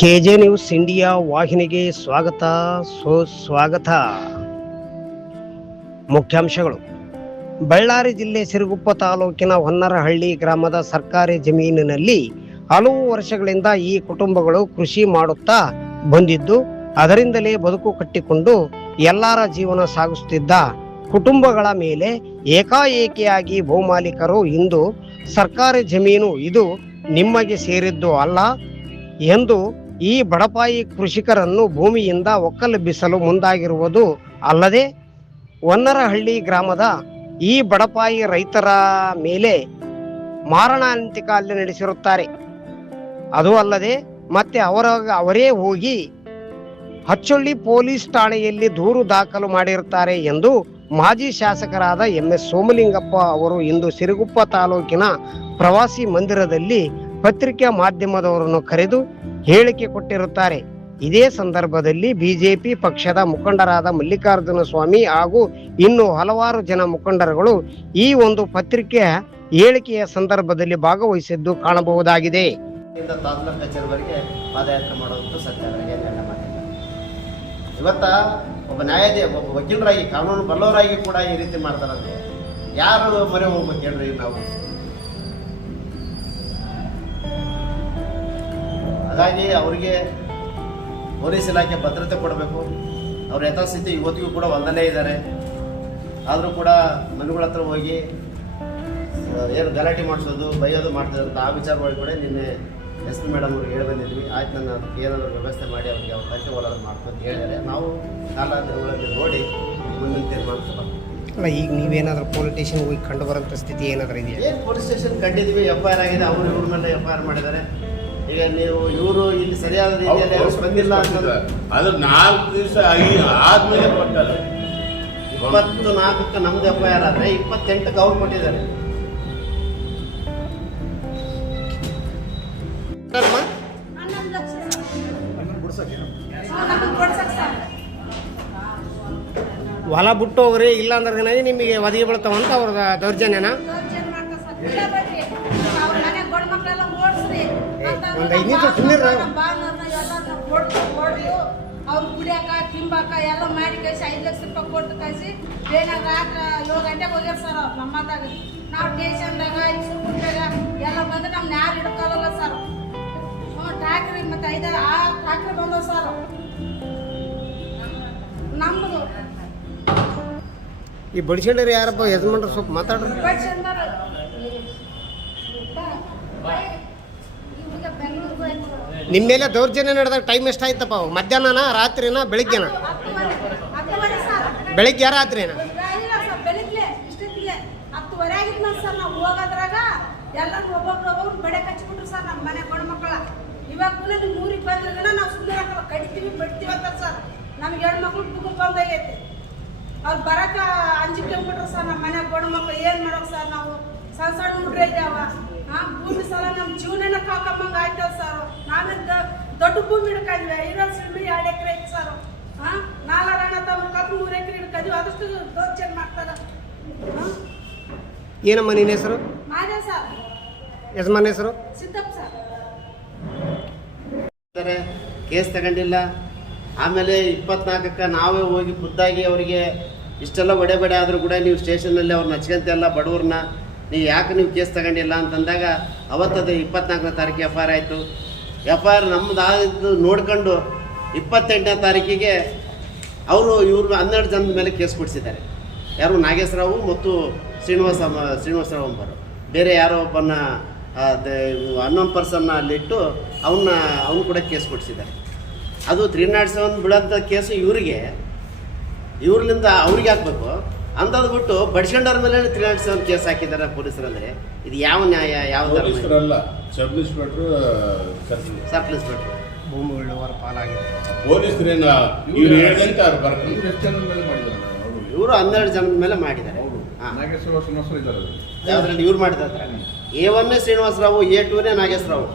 K J news India ವಾಹಿನಿಗೆ ಸ್ವಾಗತ ಸುಸ್ವಾಗತ. ಮುಖ್ಯಾಂಶಗಳು. ಬಳ್ಳಾರಿ ಜಿಲ್ಲೆ ಸಿರುಗುಪ್ಪ ತಾಲೂಕಿನ ಹೊನ್ನರಹಳ್ಳಿ ಗ್ರಾಮದ ಸರ್ಕಾರಿ ಜಮೀನಿನಲ್ಲಿ ಹಲವು ವರ್ಷಗಳಿಂದ ಈ ಕುಟುಂಬಗಳು ಕೃಷಿ ಮಾಡುತ್ತಾ ಬಂದಿದ್ದು, ಅದರಿಂದಲೇ ಬದುಕು ಕಟ್ಟಿಕೊಂಡು ಎಲ್ಲರ ಜೀವನ ಸಾಗಿಸುತ್ತಿದ್ದ ಕುಟುಂಬಗಳ ಮೇಲೆ ಏಕಾಏಕಿಯಾಗಿ ಭೂಮಾಲೀಕರು ಇಂದು ಸರ್ಕಾರಿ ಜಮೀನು ಇದು ನಿಮಗೆ ಸೇರಿದ್ದು ಅಲ್ಲ ಎಂದು ಈ ಬಡಪಾಯಿ ಕೃಷಿಕರನ್ನು ಭೂಮಿಯಿಂದ ಒಕ್ಕಲೆಬ್ಬಿಸಲು ಮುಂದಾಗಿರುವುದು ಅಲ್ಲದೆ, ಹೊನ್ನರಹಳ್ಳಿ ಗ್ರಾಮದ ಈ ಬಡಪಾಯಿ ರೈತರ ಮೇಲೆ ಮಾರಣಾಂತಿಕ ಹಲ್ಲೆ ನಡೆಸಿರುತ್ತಾರೆ. ಅದು ಅಲ್ಲದೆ ಮತ್ತೆ ಅವರೇ ಹೋಗಿ ಹಚ್ಚೊಳ್ಳಿ ಪೊಲೀಸ್ ಠಾಣೆಯಲ್ಲಿ ದೂರು ದಾಖಲು ಮಾಡಿರುತ್ತಾರೆ ಎಂದು ಮಾಜಿ ಶಾಸಕರಾದ MS ಸೋಮಲಿಂಗಪ್ಪ ಅವರು ಇಂದು ಸಿರುಗುಪ್ಪ ತಾಲೂಕಿನ ಪ್ರವಾಸಿ ಮಂದಿರದಲ್ಲಿ ಪತ್ರಿಕಾ ಮಾಧ್ಯಮದವರನ್ನು ಕರೆದು ಹೇಳಿಕೆ ಕೊಟ್ಟಿರುತ್ತಾರೆ. ಇದೇ ಸಂದರ್ಭದಲ್ಲಿ ಬಿಜೆಪಿ ಪಕ್ಷದ ಮುಖಂಡರಾದ ಮಲ್ಲಿಕಾರ್ಜುನ ಸ್ವಾಮಿ ಹಾಗೂ ಇನ್ನು ಹಲವಾರು ಜನ ಮುಖಂಡರುಗಳು ಈ ಒಂದು ಪತ್ರಿಕೆಯ ಹೇಳಿಕೆಯ ಸಂದರ್ಭದಲ್ಲಿ ಭಾಗವಹಿಸಿದ್ದು ಕಾಣಬಹುದಾಗಿದೆ. ತಾಲೂಕು ಕಚೇರಿವರೆಗೆ ಪಾದಯಾತ್ರೆ ಮಾಡೋದು ಸತ್ಯ. ಇವತ್ತ ಒಬ್ಬ ಒಬ್ಬ ವಕೀಲರಾಗಿ ಕಾನೂನು ಬಲ್ಲವರಾಗಿ ಕೂಡ ಈ ರೀತಿ ಮಾಡ್ತಾರಂತೆ. ಯಾರು ಮೊರೆ ಹೋಗ್ಬೇಕು ಹೇಳ್ರಿ? ನಾವು ಹಾಗಾಗಿ ಅವರಿಗೆ ಪೊಲೀಸ್ ಇಲಾಖೆ ಭದ್ರತೆ ಕೊಡಬೇಕು. ಅವ್ರ ಯಥಾಸ್ಥಿತಿ ಇವತ್ತಿಗೂ ಕೂಡ ಹೊಲದಲ್ಲೇ ಇದ್ದಾರೆ. ಆದರೂ ಕೂಡ ಮನೆಗಳ ಹತ್ರ ಹೋಗಿ ಏನು ಗಲಾಟೆ ಮಾಡಿಸೋದು ಬೈಯೋದು ಮಾಡ್ತಾರೆ ಅಂತ ಆ ವಿಚಾರವಾಗಿ ಕೂಡ ನಿನ್ನೆ SP ಮೇಡಮ್ ಅವ್ರಿಗೆ ಹೇಳಿ ಬಂದಿದ್ವಿ. ಆಯ್ತು, ನಾನು ಅದಕ್ಕೆ ಏನಾದರೂ ವ್ಯವಸ್ಥೆ ಮಾಡಿ ಅವ್ರಿಗೆ ಅವ್ರ ಕಂಟೆ ಹೋಲಾದ್ರು ಮಾಡ್ತು ಅಂತ ಹೇಳಿದರೆ ನಾವು ಕಾಲದಲ್ಲಿ ನೋಡಿ ಮುಂದಿನ ತೀರ್ಮಾನ ತಗೊಂಡು. ಅಲ್ಲ, ಈಗ ನೀವೇನಾದ್ರೂ ಪೊಲೀಸ್ ಸ್ಟೇಷನ್ ಹೋಗಿ ಕಂಡು ಬರೋಂಥ ಸ್ಥಿತಿ ಏನಾದರೂ ಇದೆಯಾ? ಏನು ಪೊಲೀಸ್ ಸ್ಟೇಷನ್ ಕಂಡಿದ್ವಿ, FIR ಆಗಿದೆ. ಅವರು ಇವ್ರ ಮೇಲೆ FIR ಮಾಡಿದ್ದಾರೆ. ಈಗ ನೀವು ಇವರು ಇಲ್ಲಿ ಸರಿಯಾದ ರೀತಿಯಲ್ಲಿ ಬಂದಿಲ್ಲ ಅಂತಂದ್ರೆ ಅದು 4 ದಿವಸ ಆದ್ಮೇಲೆ ಕೊಟ್ಟಲ್ಲ. 24ಕ್ಕೆ ನಮ್ದು FIR ಆದರೆ 28ಕ್ಕೆ ಅವ್ರು ಕೊಟ್ಟಿದ್ದಾರೆ. ಹೊಲ ಬಿಟ್ಟು ಹೋಗ್ರಿ, ಇಲ್ಲ ಅಂದ್ರೆ ನಿಮಗೆ ಒದಗಿ ಬೀಳ್ತಾವಂತ ಅವ್ರದ ದೌರ್ಜನ್ಯನ. ಒಂದು 5 ನಿಮಿಷ ಸುಮ್ಮನೆ ಅವ್ರು ಕುಡಿಯಾಕ ತಿಂಬಾಕ ಎಲ್ಲ ಮಾಡಿ ಕಳಿಸಿ 5 ಲಕ್ಷ ರೂಪಾಯಿ ಕೊಟ್ಟು ಕಳಿಸಿ ಏನಾಗ ರಾತ್ರಿ 7 ಗಂಟೆಗೆ ಹೋಗ್ಯಾರ ಸರ್. ಅವ್ರು ನಮ್ಮದಾಗ ನಾವು ಸ್ಟೇಷನ್ದಾಗ ಸುರ್ಗುಂಟಾಗ ಎಲ್ಲ ಬಂದ್ರೆ ನಮ್ನ ಯಾರು ಹಿಡ್ಕೊಳ್ಳಲ್ಲ ಸರ್. ಟ್ಯಾಕ್ರಿ ಮತ್ತೆ 5 ಟ್ಯಾಕ್ರಿ ಬಂದವು ಸರ್. ನಮ್ಮದು ಈ ಬಡಿಸಂಡ್ರಿ ಯಾರಪ್ಪ ಯಜಮಾನ್ರು ಸ್ವಲ್ಪ ಮಾತಾಡ್ರಿ. ನಿಮ್ಮ ಮೇಲೆ ದೌರ್ಜನ್ಯ ನಡೆದಾಗ ಟೈಮ್ ಎಷ್ಟಾಯ್ತಪ್ಪ? ಮಧ್ಯಾಹ್ನನ, ರಾತ್ರಿನ, ಬೆಳಿಗ್ಗೆನ? ಬೆಳಿಗ್ಗೆ ರಾತ್ರಿನ? ಬೆಳಿಗ್ಗೆ ಇಷ್ಟೊತ್ತಿಗೆ 10:30 ಆಗಿತ್ತು ಸರ್. ನಾವು ಹೋಗೋದ್ರಾಗ ಎಲ್ಲರೂ ಒಬ್ಬೊಬ್ರು ಬಡೆ ಕಚ್ಚಿಬಿಟ್ರು ಸರ್. ನಮ್ಮ ಮನೆ ಗಂಡು ಮಕ್ಕಳ ಇವಾಗ ಕೂಡ ನೀವು ಊರಿಗೆ ಬಂದ್ರೆ ನಾವು ಸುಮ್ಮನೆ ಹಾಕಲ್ಲ, ಕಡಿತೀವಿ ಬಿಡ್ತೀವಿ ಅಂತ ಸರ್. ನಮ್ಗೆ 2 ಮಕ್ಳು ಬುಗುಲ್ ಬಂದಾಗೈತಿ. ಅವ್ರು ಬರಕ ಅಂಜಿಕೆ ಬಿಟ್ರು ಸರ್. ನಮ್ಮ ಮನೆ ಗಂಡು ಮಕ್ಳು ಏನು ಮಾಡೋಕೆ ಸರ್? ನಾವು ಸಣ್ಣ ಸಣ್ಣ ಹುಡ್ರೆ ಇದ್ದಾವ. ಭೂಮಿ ಸಲ ನಮ್ಮ ಜೀವನ ಕಾಕಮ್ಮಂಗ ಆಯ್ತವ ಸರ್. ನಾವೇನು ದೊಡ್ಡ ಭೂಮಿ ಹಿಡ್ಕೊಂಡಿವಿ. 2 ಎಕರೆ ಐತಿ ಸರ್. 4 ತಮ್ಮ 3 ಎಕರೆ ಹಿಡ್ಕೊಂಡಿವಿ. ಅದಷ್ಟು ದೌರ್ಜನ್ಯ ಮಾಡ್ತಾರ. ಏನಮ್ಮ ನಿನ್ನ ಹೆಸರು? ಮಾದೇ ಸರ್. ಯಜಮಾನ್ ಹೆಸರು? ಸಿದ್ದಪ್ಪ ಸರ್. ಕೇಸ್ ತಗೊಂಡಿಲ್ಲ. ಆಮೇಲೆ 24ಕ್ಕೆ ನಾವೇ ಹೋಗಿ ಖುದ್ದಾಗಿ ಅವರಿಗೆ ಇಷ್ಟೆಲ್ಲ ಒಡೆಬಡೆ ಆದರೂ ಕೂಡ ನೀವು ಸ್ಟೇಷನಲ್ಲಿ ಅವ್ರನ್ನ ಹಚ್ಕೊಂತೆಲ್ಲ ಬಡವ್ರನ್ನ, ನೀವು ಕೇಸ್ ತಗೊಂಡಿಲ್ಲ ಅಂತಂದಾಗ ಅವತ್ತದು 24ನೇ ತಾರೀಕಿಗೆ FIR ಆಯಿತು. FIR ನಮ್ಮದು ನೋಡ್ಕೊಂಡು 28ನೇ ತಾರೀಕಿಗೆ ಅವರು ಇವ್ರು 12 ಜನದ ಮೇಲೆ ಕೇಸ್ ಕೊಡಿಸಿದ್ದಾರೆ. ಯಾರು? ನಾಗೇಶ್ವರರಾವು ಮತ್ತು ಶ್ರೀನಿವಾಸರಾವ್ ಅಂಬರು. ಬೇರೆ ಯಾರೋ ಒಬ್ಬನ ಅನ್ನೋನ್ ಪರ್ಸನ್ನ ಅಲ್ಲಿಟ್ಟು ಅವನು ಕೂಡ ಕೇಸ್ ಕೊಡಿಸಿದ್ದಾರೆ. ಅದು 307 ಬಿಡೋಂಥ ಕೇಸು ಇವ್ರಲಿಂದ ಅವ್ರಿಗೆ ಹಾಕ್ಬೇಕು ಅಂಥದ್ದು ಬಿಟ್ಟು ಬಡ್ಸ್ಕೊಂಡವ್ರ ಮೇಲೆ 307 ಕೇಸ್ ಹಾಕಿದ್ದಾರೆ ಪೊಲೀಸರಂದರೆ ಇದು ಯಾವ ನ್ಯಾಯ? ಯಾವ ಸಬ್ ಇನ್ಸ್ಪೆಕ್ಟ್ರು, ಸರ್ಕಲ್ ಇನ್ಸ್ಪೆಕ್ಟ್ರು ಭೂಮಿ ಉಳ್ಳವರ ಪಾಲಾಗಿದೆ. ಪೊಲೀಸರೇನ ಇವ್ರು ಹೇಳ್ದಂತೆ ಅವ್ರು ಬರ್ತಾರೆ. ಇವರು 12 ಜನದ ಮೇಲೆ ಮಾಡಿದ್ದಾರೆ. ಯಾವುದ್ರಲ್ಲಿ ಇವ್ರು ಮಾಡಿದ್ದಾರೆ? A1 ಶ್ರೀನಿವಾಸರಾವು, A2 ನಾಗೇಶ್ವರರಾವು.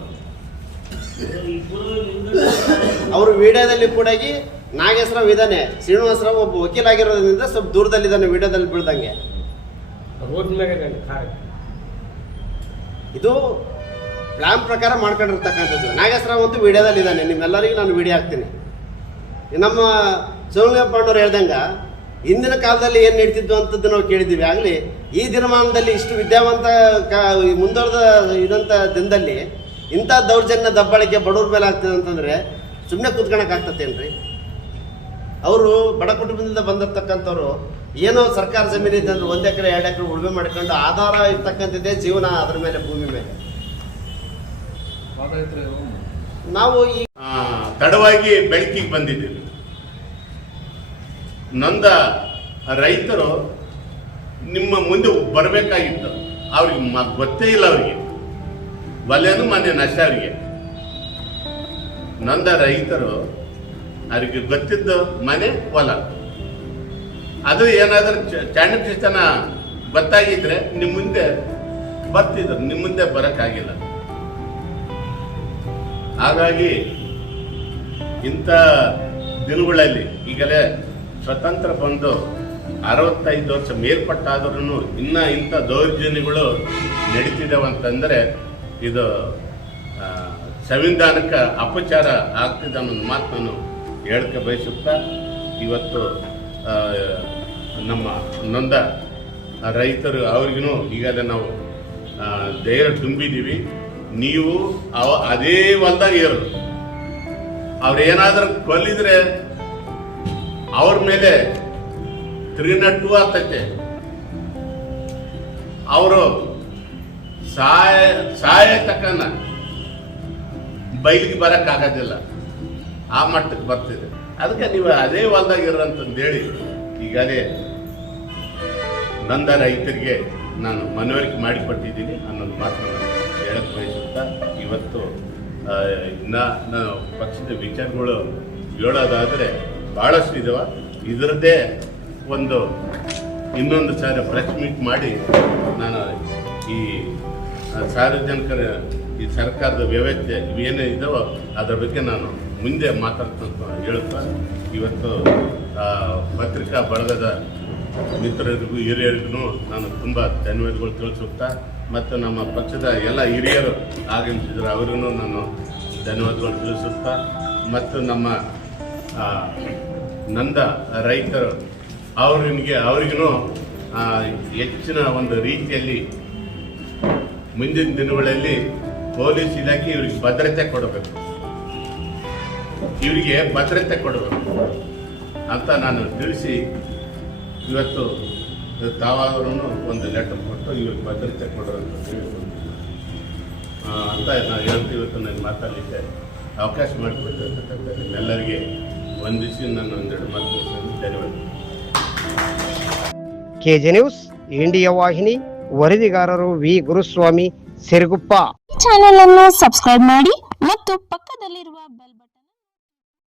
ಅವರು ವಿಡಿಯೋದಲ್ಲಿ ಕೂಡ ನಾಗೇಶ್ವರರಾವ್ ಇದ್ದಾನೆ. ಶ್ರೀನಿವಾಸರಾವ್ ಒಬ್ಬ ವಕೀಲ ಆಗಿರೋದ್ರಿಂದ ಸ್ವಲ್ಪ ದೂರದಲ್ಲಿದ್ದಾನೆ, ವಿಡಿಯೋದಲ್ಲಿ ಬೀಳ್ದಂಗೆ. ಇದು ಪ್ಲಾನ್ ಪ್ರಕಾರ ಮಾಡ್ಕೊಂಡಿರ್ತಕ್ಕಂಥದ್ದು. ನಾಗೇಶ್ವರರಾವ್ ಅಂತೂ ವಿಡಿಯೋದಲ್ಲಿ ಇದ್ದಾನೆ, ನಿಮ್ಮೆಲ್ಲರಿಗೂ ನಾನು ವಿಡಿಯೋ ಹಾಕ್ತೀನಿ. ನಮ್ಮ ಸೋಮಲಿಂಗಪ್ಪಣ್ಣವ್ರು ಹೇಳ್ದಂಗೆ ಹಿಂದಿನ ಕಾಲದಲ್ಲಿ ಏನು ನಡೀತಿದ್ದು ಅಂತದ್ದು ನಾವು ಕೇಳಿದ್ದೀವಿ. ಆಗಲಿ ಈ ದಿನಮಾನದಲ್ಲಿ ಇಷ್ಟು ವಿದ್ಯಾವಂತ ಮುಂದುವರೆದ ಇದಂಥ ದಿನದಲ್ಲಿ ಇಂಥ ದೌರ್ಜನ್ಯ ದಬ್ಬಾಳಿಕೆ ಬಡವ್ರ ಮೇಲೆ ಆಗ್ತದೆ ಅಂತಂದರೆ ಸುಮ್ಮನೆ ಕೂತ್ಕೊಳಕ್ಕಾಗ್ತತೇನ್ರಿ? ಅವರು ಬಡ ಕುಟುಂಬದಿಂದ ಬಂದಿರ್ತಕ್ಕಂಥವ್ರು ಏನೋ ಸರ್ಕಾರ ಜಮೀನು ಇದ್ದಂದ್ರೆ 1 ಎಕರೆ 2 ಎಕರೆ ಉಳುಮೆ ಮಾಡ್ಕೊಂಡು ಆಧಾರ ಇರ್ತಕ್ಕಂಥದ್ದೇ ಜೀವನ ಅದ್ರ ಮೇಲೆ, ಭೂಮಿ ಮೇಲೆ. ನಾವು ಈ ತಡವಾಗಿ ಬೆಳಕಿಗೆ ಬಂದಿದ್ದೀವಿ. ನೊಂದ ರೈತರು ನಿಮ್ಮ ಮುಂದೆ ಬರಬೇಕಾಗಿತ್ತು. ಅವ್ರಿಗೆ ಗೊತ್ತೇ ಇಲ್ಲ, ಅವ್ರಿಗೆ ಒಲೆನೂ ಮನೆ ನಷ್ಟ. ಅವರಿಗೆ ನೊಂದ ರೈತರು ಅವ್ರಿಗೆ ಗೊತ್ತಿದ್ದು ಮನೆ ಹೊಲ. ಅದು ಏನಾದ್ರೂ ಚಾಣಕ್ಯತನ ಗೊತ್ತಾಗಿದ್ರೆ ನಿಮ್ಮ ಮುಂದೆ ಬರ್ತಿದ್ರು, ನಿಮ್ಮ ಮುಂದೆ ಬರಕ್ಕಾಗಿಲ್ಲ. ಹಾಗಾಗಿ ಇಂಥ ದಿನಗಳಲ್ಲಿ ಈಗಲೇ ಸ್ವತಂತ್ರ ಬಂದು 65 ವರ್ಷ ಮೇಲ್ಪಟ್ಟಾದ್ರೂ ಇನ್ನ ಇಂಥ ದೌರ್ಜನ್ಯಗಳು ನಡೀತಿದ್ದಾವೆ ಅಂತಂದ್ರೆ ಇದು ಸಂವಿಧಾನಕ್ಕೆ ಅಪಚಾರ ಆಗ್ತಿದೆ ಅನ್ನೋ ಮಾತು ನಾನು ಹೇಳಕ್ಕೆ ಬಯಸುತ್ತಾ, ಇವತ್ತು ನಮ್ಮ ನೊಂದ ರೈತರು ಅವ್ರಿಗೂ ಈಗಾಗಲೇ ನಾವು ಧೈರ್ಯ ತುಂಬಿದ್ದೀವಿ. ನೀವು ಅದೇ ಹೊಲ್ದಾಗ ಇರೋದು, ಅವ್ರೇನಾದ್ರೂ ಕೊಲ್ಲಿದ್ರೆ ಅವ್ರ ಮೇಲೆ 302 ಆಗ್ತೈತೆ. ಅವರು ಸಹಾಯ ತಕ್ಕನ ಬೈಲಿಗೆ ಬರಕ್ಕಾಗೋದಿಲ್ಲ, ಆ ಮಟ್ಟಕ್ಕೆ ಬರ್ತಿದೆ. ಅದಕ್ಕೆ ನೀವು ಅದೇ ಹೊಲ್ದಾಗ ಇರಂತಂದೇಳಿ ಈಗಾಗಲೇ ನೊಂದ ರೈತರಿಗೆ ನಾನು ಮನವರಿಕೆ ಮಾಡಿಕೊಟ್ಟಿದ್ದೀನಿ ಅನ್ನೋದು ಮಾತನ್ನು ಹೇಳಕ್ಕೆ ಬಯಸುತ್ತಾ, ಇವತ್ತು ನಾನು ಪಕ್ಷದ ವಿಚಾರಗಳು ಹೇಳೋದಾದರೆ ಭಾಳಷ್ಟು ಇದಾವೆ. ಇದರದ್ದೇ ಇನ್ನೊಂದು ಸಾರಿ ಪ್ರೆಸ್ ಮೀಟ್ ಮಾಡಿ ನಾನು ಈ ಸಾರ್ವಜನಿಕರ ಈ ಸರ್ಕಾರದ ವ್ಯವಸ್ಥೆ ಇವೇನೇ ಇದಾವೋ ಅದರ ಬಗ್ಗೆ ನಾನು ಮುಂದೆ ಮಾತಾಡ್ತಂತ ಹೇಳುತ್ತಾ, ಇವತ್ತು ಪತ್ರಿಕಾ ಬಳಗದ ಮಿತ್ರರಿಗೂ ಹಿರಿಯರಿಗೂ ನಾನು ತುಂಬ ಧನ್ಯವಾದಗಳು ತಿಳಿಸುತ್ತಾ, ಮತ್ತು ನಮ್ಮ ಪಕ್ಷದ ಎಲ್ಲ ಹಿರಿಯರು ಆಗಮಿಸಿದ್ರು ಅವರಿಗೂ ನಾನು ಧನ್ಯವಾದಗಳು ತಿಳಿಸುತ್ತಾ, ಮತ್ತು ನಮ್ಮ ನೊಂದ ರೈತರು ಅವ್ರಿಗೂ ಹೆಚ್ಚಿನ ಒಂದು ರೀತಿಯಲ್ಲಿ ಮುಂದಿನ ದಿನಗಳಲ್ಲಿ ಪೊಲೀಸ್ ಇಲಾಖೆ ಇವರಿಗೆ ಭದ್ರತೆ ಕೊಡಬೇಕು ಅಂತ ನಾನು ತಿಳಿಸಿ, ಇವತ್ತು ತಾವಾದ್ರೂ ಒಂದು ಲೆಟರ್ ಕೊಟ್ಟು ಇವ್ರಿಗೆ ಭದ್ರತೆ ಕೊಡೋರು ಅಂತ ನಾನು ಹೇಳ್ತೀವಿ. ಇವತ್ತು ನಾನು ಮಾತಾಡಲಿಕ್ಕೆ ಅವಕಾಶ ಮಾಡಿಕೊಟ್ಟಿರ್ತಕ್ಕಂಥ ನಿಮ್ಮೆಲ್ಲರಿಗೆ ವಂದಿಸಿ ನಾನು ಒಂದೆರಡು ಮಾತು ಧನ್ಯವಾದ. ಕೆಜೆ ನ್ಯೂಸ್ ಇಂಡಿಯಾ ವಾಹಿನಿ, ವರದಿಗಾರರು ವಿ ಗುರುಸ್ವಾಮಿ, ಸಿರುಗುಪ್ಪ. ಚಾನೆಲ್ ಅನ್ನು ಸಬ್ಸ್ಕ್ರೈಬ್ ಮಾಡಿ ಮತ್ತು ಪಕ್ಕದಲ್ಲಿರುವ ಬೆಲ್ ಬಟನ್